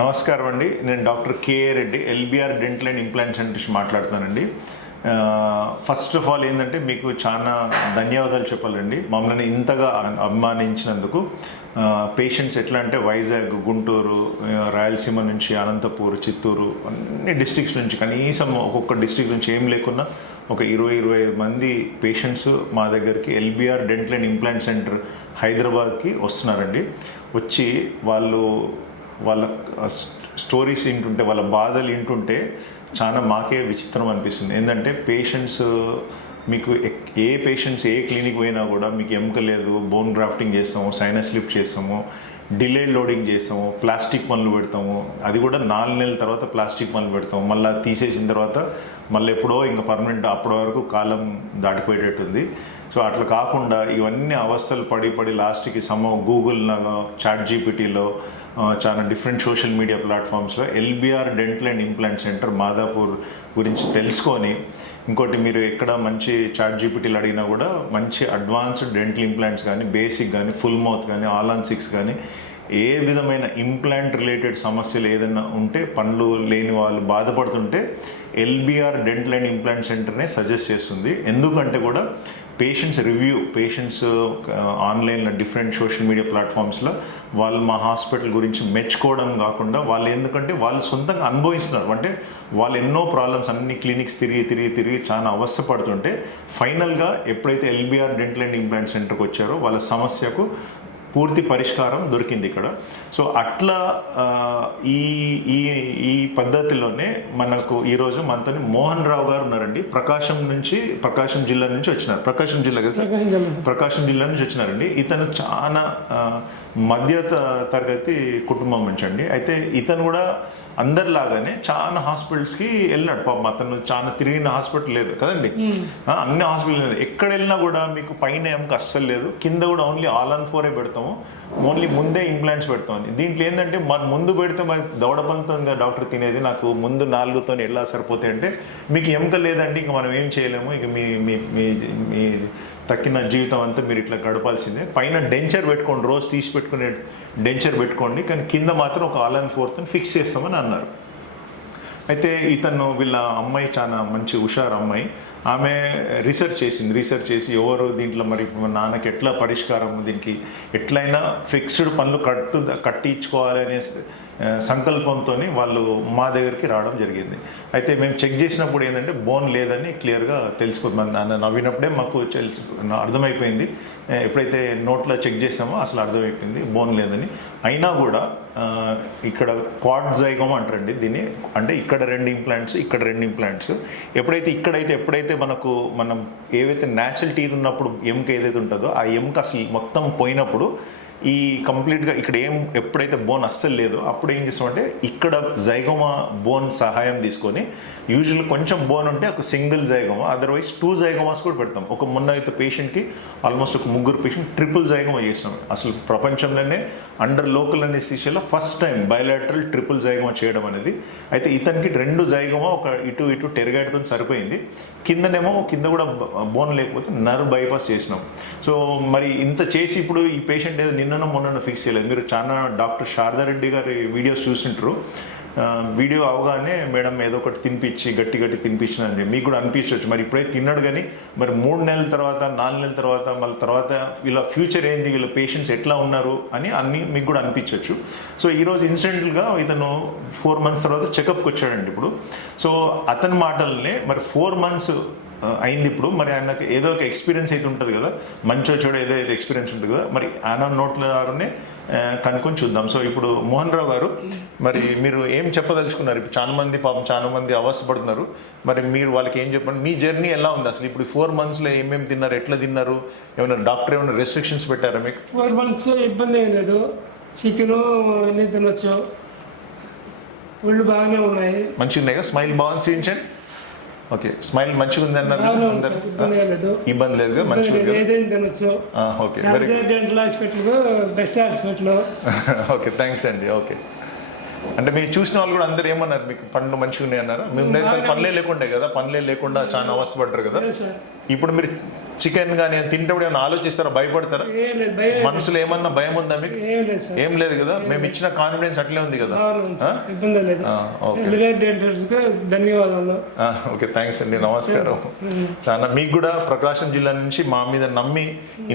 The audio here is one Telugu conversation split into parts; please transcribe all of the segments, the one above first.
నమస్కారం అండి. నేను doctor K A Reddy, LBR dental and implant centre నుంచి మాట్లాడుతానండి. ఫస్ట్ ఆఫ్ ఆల్ ఏంటంటే మీకు చాలా ధన్యవాదాలు చెప్పాలండి మమ్మల్ని ఇంతగా అభిమానించినందుకు. పేషెంట్స్ ఎట్లా అంటే వైజాగ్, గుంటూరు, రాయలసీమ నుంచి అనంతపూర్, చిత్తూరు అన్ని డిస్ట్రిక్ట్స్ నుంచి కనీసం ఒక్కొక్క డిస్ట్రిక్ట్ నుంచి ఏం లేకున్నా ఒక 20-25 మంది పేషెంట్స్ మా దగ్గరికి LBR dental and implant centre హైదరాబాద్కి వస్తున్నారండి. వచ్చి వాళ్ళ స్టోరీస్ వింటుంటే, వాళ్ళ బాధలు వింటుంటే చాలా మాకే విచిత్రం అనిపిస్తుంది. ఏంటంటే పేషెంట్స్ మీకు ఏ పేషెంట్స్ ఏ క్లినిక్ పోయినా కూడా మీకు ఎముక లేదు, బోన్ గ్రాఫ్టింగ్ చేస్తాము, సైనస్ లిఫ్ట్ చేస్తాము, డిలేడ్ లోడింగ్ చేస్తాము, ప్లాస్టిక్ పనులు పెడతాము. అది కూడా 4 నెలల తర్వాత ప్లాస్టిక్ పనులు పెడతాము. మళ్ళీ తీసేసిన తర్వాత మళ్ళీ ఎప్పుడో ఇంకా పర్మనెంట్ అప్పటి వరకు కాలం దాటిపోయేటట్టుంది. సో అట్లా కాకుండా ఇవన్నీ అవస్థలు పడి లాస్ట్కి గూగుల్లో, చాట్ జీపీటీలో, చాలా డిఫరెంట్ సోషల్ మీడియా ప్లాట్ఫామ్స్లో LBR dental and implant centre Madhapur గురించి తెలుసుకొని, ఇంకోటి మీరు ఎక్కడ మంచి చాట్ జీపీటీలు అడిగినా కూడా మంచి అడ్వాన్స్డ్ డెంటల్ ఇంప్లాంట్స్ కానీ, బేసిక్ కానీ, ఫుల్ మౌత్ కానీ, ఆల్ ఆన్ 6 కానీ, ఏ విధమైన ఇంప్లాంట్ రిలేటెడ్ సమస్యలు ఏదైనా ఉంటే, పనులు లేని వాళ్ళు బాధపడుతుంటే ఎల్బిఆర్ డెంటల్ అండ్ ఇంప్లాంట్ సెంటర్నే సజెస్ట్ చేస్తుంది. ఎందుకంటే కూడా పేషెంట్స్ ఆన్లైన్లో డిఫరెంట్ సోషల్ మీడియా ప్లాట్ఫామ్స్లో వాళ్ళు మా హాస్పిటల్ గురించి మెచ్చుకోవడం కాకుండా వాళ్ళు సొంతంగా అనుభవిస్తున్నారు. అంటే వాళ్ళు ఎన్నో ప్రాబ్లమ్స్ అన్ని క్లినిక్స్ తిరిగి చాలా అవస్థపడుతుంటే ఫైనల్గా ఎప్పుడైతే ఎల్బిఆర్ డెంటల్ అండ్ ఇంప్లాంట్ సెంటర్కి వచ్చారో వాళ్ళ సమస్యకు పూర్తి పరిష్కారం దొరికింది ఇక్కడ. సో అట్లా ఈ పద్ధతిలోనే మనకు ఈరోజు మనతో మోహన్ రావు గారు ఉన్నారండి. ప్రకాశం జిల్లా నుంచి వచ్చినారు. ప్రకాశం జిల్లా కదా సార్? ప్రకాశం జిల్లా నుంచి వచ్చినారండి. ఇతను చాలా మధ్య తరగతి కుటుంబం నుంచి అండి. అయితే ఇతను కూడా అందరిలాగానే చాలా హాస్పిటల్స్కి వెళ్ళినాడు. పాపం అతను చాలా తిరిగిన హాస్పిటల్ లేదు కదండి. అన్ని హాస్పిటల్ ఎక్కడ వెళ్ళినా కూడా మీకు పైన ఎముక అస్సలు లేదు, కింద కూడా ఓన్లీ ఆల్ ఆన్ 4 పెడతాము, ఓన్లీ ముందే ఇంప్లాంట్స్ పెడతామని. దీంట్లో ఏంటంటే మన ముందు పెడితే మరి దవడపంతో డాక్టర్ తినేది, నాకు ముందు 4తో ఎలా సరిపోతాయి అంటే, మీకు ఎముక లేదండి ఇక మనం ఏం చేయలేము, ఇక మీ తక్కిన జీవితం అంతా మీరు ఇట్లా గడపాల్సిందే. పైన డెంచర్ పెట్టుకోండి, రోజు తీసి పెట్టుకునే డెంచర్ పెట్టుకోండి, కానీ కింద మాత్రం ఒక ఆల్ ఆన్ 4తో ఫిక్స్ చేస్తామని అన్నారు. అయితే వీళ్ళ అమ్మాయి చాలా మంచి హుషారు అమ్మాయి. ఆమె రీసెర్చ్ చేసి ఎవరు దీంట్లో మరి నాన్నకి ఎట్లా పరిష్కారం, దీనికి ఎట్లయినా ఫిక్స్డ్ పనులు కట్టించుకోవాలనే సంకల్పంతో వాళ్ళు మా దగ్గరికి రావడం జరిగింది. అయితే మేము చెక్ చేసినప్పుడు ఏంటంటే బోన్ లేదని క్లియర్గా తెలిసిపోతుంది. నవ్వినప్పుడే మాకు అర్థమైపోయింది. ఎప్పుడైతే నోట్లో చెక్ చేసామో అసలు అర్థమైపోయింది బోన్ లేదని. అయినా కూడా ఇక్కడ క్వాడ్ జైగోమా అంటారండి దీన్ని. అంటే ఇక్కడ 2 ఇంప్లాంట్స్, ఇక్కడ 2 ఇంప్లాంట్స్. ఎప్పుడైతే మనం ఏవైతే న్యాచురల్ టీత్ ఉన్నప్పుడు ఎముక ఏదైతే ఉంటుందో ఆ ఎముక అసలు మొత్తం పోయినప్పుడు ఈ కంప్లీట్గా ఇక్కడ ఎప్పుడైతే బోన్ అస్సలు లేదో అప్పుడు ఏం చేస్తామంటే ఇక్కడ జైగోమా బోన్ సహాయం తీసుకొని, యూజువల్ కొంచెం బోన్ ఉంటే ఒక సింగిల్ జైగోమా, అదర్వైజ్ 2 జైగోమాస్ కూడా పెడతాం. మొన్న అయితే పేషెంట్కి ఆల్మోస్ట్ ఒక 3 పేషెంట్ ట్రిపుల్ జైగోమా చేసినాం. అసలు ప్రపంచంలోనే అండర్ లోకల్ అనెస్థీషియాలో first time bilateral triple zygoma చేయడం అనేది. అయితే ఇతనికి 2 జైగోమా, ఒక ఇటు టెరగైడ్తో సరిపోయింది. కింద కూడా బోన్ లేకపోతే నర్వ్ బైపాస్ చేసినాం. సో మరి ఇంత చేసి ఇప్పుడు ఈ పేషెంట్ ఏదో మొన్న ఫిక్స్ చేయలేదు. మీరు చాలా డాక్టర్ శారదారెడ్డి గారి వీడియోస్ చూసింటారు. వీడియో అవగానే మేడం ఏదో ఒకటి తినిపించి గట్టి తినిపించినండి మీకు కూడా అనిపించవచ్చు. మరి ఇప్పుడైతే తిన్నాడు కానీ మరి 3 నెలల తర్వాత, 4 నెలల తర్వాత, మళ్ళీ తర్వాత వీళ్ళ ఫ్యూచర్ ఏంది, వీళ్ళ పేషెంట్స్ ఎట్లా ఉన్నారు అని అన్నీ మీకు కూడా అనిపించవచ్చు. సో ఈరోజు ఇన్సిడెంటల్గా ఇతను 4 months తర్వాత చెకప్కి వచ్చాడండి ఇప్పుడు. సో అతని మాటలనే మరి 4 months అయింది ఇప్పుడు. మరి ఆయనకు ఏదో ఒక ఎక్స్పీరియన్స్ అయితే ఉంటుంది కదా, మంచో చెడు ఏదో ఎక్స్పీరియన్స్ ఉంటుంది కదా, మరి ఆయన నోట్ల ద్వారానే కనుక్కొని చూద్దాం. సో ఇప్పుడు మోహన్ రావు గారు, మరి మీరు ఏం చెప్పదలుచుకున్నారు? ఇప్పుడు చాలా మంది అవస్థపడుతున్నారు. మరి మీరు వాళ్ళకి ఏం చెప్పండి, మీ జర్నీ ఎలా ఉంది అసలు? ఇప్పుడు 4 monthsలో ఏమేమి తిన్నారు, ఎట్లా తిన్నారు, ఏమైనా డాక్టర్ ఏమైనా రెస్ట్రిక్షన్స్ పెట్టారా మీకు? 4 months ఇబ్బంది ఏం లేదు. చికెను అన్నీ తినొచ్చు, ఒళ్ళు బాగానే ఉన్నాయి, మంచిగా ఉన్నాయి కదా? స్మైల్ బాగా చూపించండి. ఓకే, స్మైల్ మంచిగా ఉంది అన్నారు, ఇబ్బంది లేదు కదా? మంచిగా తినొచ్చు. Okay, very good. Dental hospital best hospital. Okay, thanks అండి. ఓకే, అంటే మీరు చూసిన వాళ్ళు కూడా అందరు ఏమన్నారు, మీకు పనులు మంచిగా ఉన్నాయి అన్నారా? మేము పనులే లేకుండా కదా, పనులే లేకుండా చాలా అవస్థపడ్డారు కదా. ఇప్పుడు మీరు చికెన్ కానీ తింటప్పుడు ఏమైనా ఆలోచిస్తారా, భయపడతారా? ఏం లేదు, భయం మనసులో ఏమన్నా భయం ఉందా మీకు? ఏం లేదు సార్. ఏం లేదు కదా, మేము ఇచ్చిన కాన్ఫిడెన్స్ అట్లే ఉంది కదా. అవును సార్, ఇబ్బంది లేదు. ఓకే ఎలివేట్ డెంటల్స్కి ధన్యవాదాలు. ఓకే, థ్యాంక్స్ అండి, నమస్కారం. చాలా మీకు కూడా ప్రకాశం జిల్లా నుంచి మా మీద నమ్మి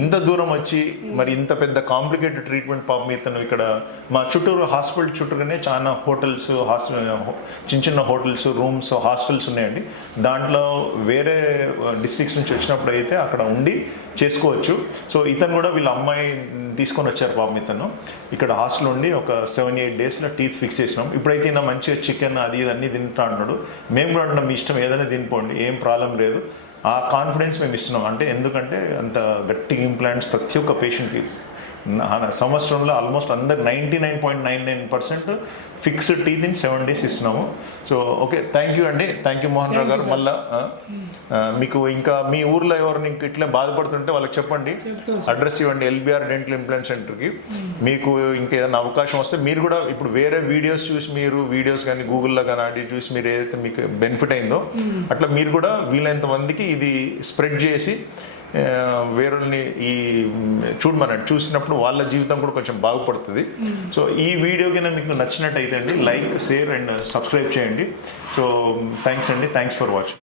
ఇంత దూరం వచ్చి మరి ఇంత పెద్ద కాంప్లికేటెడ్ ట్రీట్మెంట్ పాపం ఇతను ఇక్కడ మా చుట్టూరు హాస్పిటల్ చుట్టూరుగానే చాలా హోటల్స్, చిన్న చిన్న హోటల్స్, రూమ్స్, హాస్టల్స్ ఉన్నాయండి. దాంట్లో వేరే డిస్ట్రిక్ట్స్ నుంచి వచ్చినప్పుడు అయితే అక్కడ ఉండి చేసుకోవచ్చు. సో ఇతను కూడా వీళ్ళ అమ్మాయి తీసుకొని వచ్చారు పాపం. ఇతను ఇక్కడ హాస్టల్ ఉండి ఒక 7-8 డేస్లో టీత్ ఫిక్స్ చేసినాం. ఇప్పుడైతే ఈయన మంచిగా చికెన్ అది ఇది అన్నీ తింటా అంటున్నాడు. మేము కూడా అంటున్నాం మీ ఇష్టం ఏదైనా తినిపోండి, ఏం ప్రాబ్లం లేదు. ఆ కాన్ఫిడెన్స్ మేము ఇస్తున్నాం. అంటే ఎందుకంటే అంత గట్టి ఇంప్లాంట్స్ ప్రతి ఒక్క పేషెంట్కి సంవత్సరంలో ఆల్మోస్ట్ అందరు 99.99% ఫిక్స్డ్ టీత్ ఇన్ 7 డేస్ ఇస్తున్నాము. సో ఓకే, థ్యాంక్ యూ అండి, థ్యాంక్ యూ మోహన్ రావు గారు. మళ్ళా మీకు ఇంకా మీ ఊర్లో ఎవరిని ఇట్లా బాధపడుతుంటే వాళ్ళకి చెప్పండి, అడ్రస్ ఇవ్వండి ఎల్బిఆర్ డెంటల్ ఇంప్లాంట్ సెంటర్కి. మీకు ఇంకా ఏదైనా అవకాశం వస్తే మీరు కూడా ఇప్పుడు వేరే వీడియోస్ చూసి మీరు వీడియోస్ కానీ గూగుల్లో కానీ ఆడి చూసి మీరు ఏదైతే మీకు బెనిఫిట్ అయిందో అట్లా మీరు కూడా వీలైనంత మందికి ఇది స్ప్రెడ్ చేసి వేరేని ఈ చూడమనండి, చూసినప్పుడు వాళ్ళ జీవితం కూడా కొంచెం బాగుపడుతుంది. సో ఈ వీడియో కింద మీకు నచ్చినట్టయితే అండి లైక్, షేర్ అండ్ సబ్స్క్రైబ్ చేయండి. సో థ్యాంక్స్ అండి, థ్యాంక్స్ ఫర్ వాచింగ్.